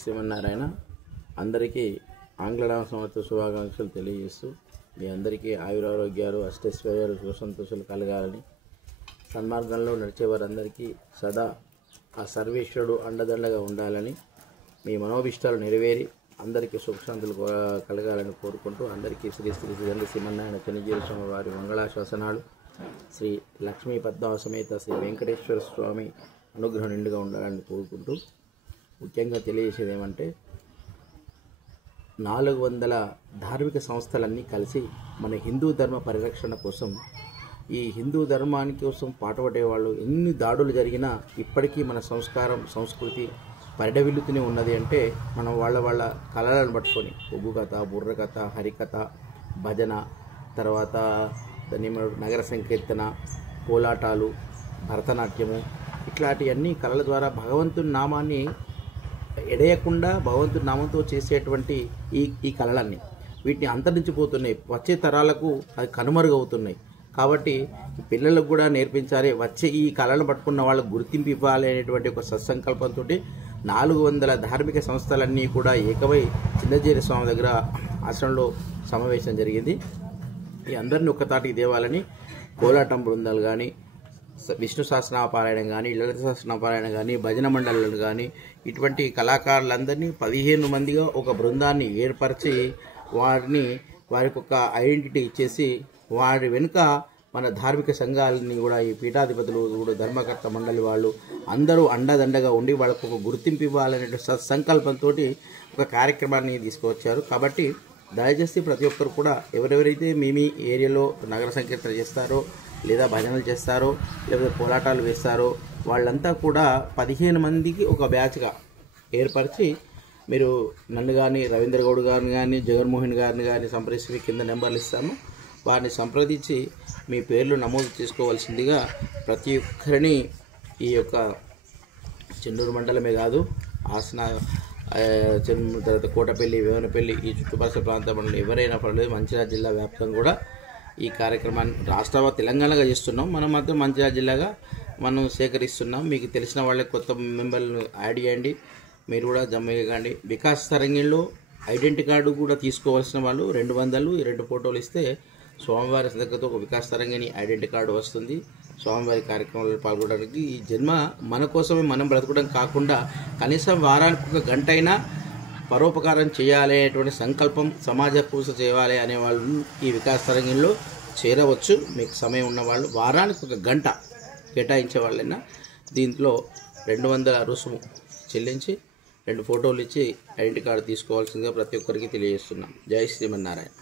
శ్రీమన్నారాయణ అందరికీ ఆంగ్ల సంవత్సర శుభాకాంక్షలు తెలియజేస్తూ మీ అందరికీ ఆయురారోగ్యాలు అష్టైశ్వర్యాలు సుఖసంతోషాలు కలగాలని సన్మార్గంలో నడిచే వారందరికీ సదా ఆ సర్వేశ్వరుడు అండదండగా ఉండాలని మీ మనోభిష్టాలు నెరవేరి అందరికీ సుఖశాంతులు కలగాలని కోరుకుంటూ అందరికీ శ్రీ శ్రీ శ్రీ శ్రీమన్నారాయణ చెన్నజీర స్వామి వారి మంగళాశాసనాలు శ్రీ లక్ష్మీ పద్మ సమేత శ్రీ వెంకటేశ్వర స్వామి అనుగ్రహం నిండుగా ఉండాలని కోరుకుంటూ ముఖ్యంగా తెలియజేసేది ఏమంటే 400 ధార్మిక సంస్థలన్నీ కలిసి మన హిందూ ధర్మ పరిరక్షణ కోసం ఈ హిందూ ధర్మానికి కోసం పాటుపడేవాళ్ళు ఎన్ని దాడులు జరిగినా ఇప్పటికీ మన సంస్కారం సంస్కృతి పరిడవిల్లుతూనే ఉన్నది అంటే మనం వాళ్ళ కళలను పట్టుకొని ఒగ్గు కథ బుర్ర కథ హరికథ భజన తర్వాత దాన్ని నగర సంకీర్తన కోలాటాలు భరతనాట్యము ఇట్లాంటివన్నీ కళల ద్వారా భగవంతుని నామాన్ని ఎడయకుండా భగవంతుడి నామంతో చేసేటువంటి ఈ కళలన్నీ వీటిని అంతరించిపోతున్నాయి. వచ్చే తరాలకు అది కనుమరుగవుతున్నాయి. కాబట్టి పిల్లలకు కూడా నేర్పించాలి, వచ్చే ఈ కళలను పట్టుకున్న వాళ్ళకు గుర్తింపు ఇవ్వాలి అనేటువంటి ఒక సత్సంకల్పంతో 400 ధార్మిక సంస్థలన్నీ కూడా ఏకమై చిన్నజీర స్వామి దగ్గర ఆశ్రమంలో సమావేశం జరిగింది. ఈ అందరినీ ఒక్కతాటికి తేవాలని కోలాటం బృందాలు కానీ విష్ణు సహస్రనామపారాయణం కానీ లలిత సహస్రనామపారాయణం కానీ భజన మండళ్ళు కానీ ఇటువంటి కళాకారులందరినీ 15 మందిగా ఒక బృందాన్ని ఏర్పరిచి వారికి ఒక ఐడెంటిటీ ఇచ్చేసి వారి వెనుక మన ధార్మిక సంఘాలని కూడా ఈ పీఠాధిపతులు కూడా ధర్మకర్త మండలి వాళ్ళు అందరూ అండదండగా ఉండి వాళ్ళకు ఒక గుర్తింపు ఇవ్వాలనే సత్సంకల్పంతో ఒక కార్యక్రమాన్ని తీసుకువచ్చారు. కాబట్టి దయచేసి ప్రతి ఒక్కరు కూడా ఎవరెవరైతే మీ ఏరియాలో నగర సంకీర్తన చేస్తారో లేదా భజనలు చేస్తారో లేకపోతే పోరాటాలు వేస్తారో వాళ్ళంతా కూడా 15 మందికి ఒక బ్యాచ్గా ఏర్పరిచి మీరు నన్ను కానీ రవీంద్ర గౌడ్ గారిని కానీ జగన్మోహన్ గారిని కానీ సంప్రదించి కింద నెంబర్లు ఇస్తాము. వారిని సంప్రదించి మీ పేర్లు నమోదు చేసుకోవాల్సిందిగా ప్రతి ఒక్కరిని ఈ యొక్క చెన్నూరు మండలమే కాదు ఆసన తర్వాత కోటపల్లి వేవనపల్లి ఈ చుట్టుపక్కల ప్రాంతంలో ఎవరైనా పర్లేదు మంచిర్యాల జిల్లా వ్యాప్తంగా కూడా ఈ కార్యక్రమాన్ని రాష్ట్ర తెలంగాణగా చేస్తున్నాం. మనం మాత్రం మంచిర్యాల జిల్లాగా మనం సేకరిస్తున్నాం. మీకు తెలిసిన వాళ్ళకి కొత్త మెంబర్లు యాడ్ చేయండి, మీరు కూడా జమ చేయకండి. వికాస్ తరంగిణిలో ఐడెంటిటీ కార్డు కూడా తీసుకోవాల్సిన వాళ్ళు 200 2 ఫోటోలు ఇస్తే స్వామివారి దగ్గరతో ఒక వికాస్ తరంగిణి ఐడెంటిటీ కార్డు వస్తుంది. స్వామివారి కార్యక్రమాల్లో పాల్గొనడానికి ఈ జన్మ మన కోసమే మనం బ్రతకడం కాకుండా కనీసం వారానికి ఒక గంట అయినా పరోపకారం చేయాలి అనేటువంటి సంకల్పం సమాజ పూజ చేయాలి అనేవాళ్ళు ఈ వికాస్ తరంగిణిలో చేరవచ్చు. మీకు సమయం ఉన్నవాళ్ళు వారానికి ఒక గంట కేటాయించే వాళ్ళైనా దీంట్లో 200 రుసుము చెల్లించి 2 ఫోటోలు ఇచ్చి ఐడెంటిటీ కార్డు తీసుకోవాల్సిందిగా ప్రతి ఒక్కరికి తెలియజేస్తున్నాం. జై శ్రీమన్నారాయణ.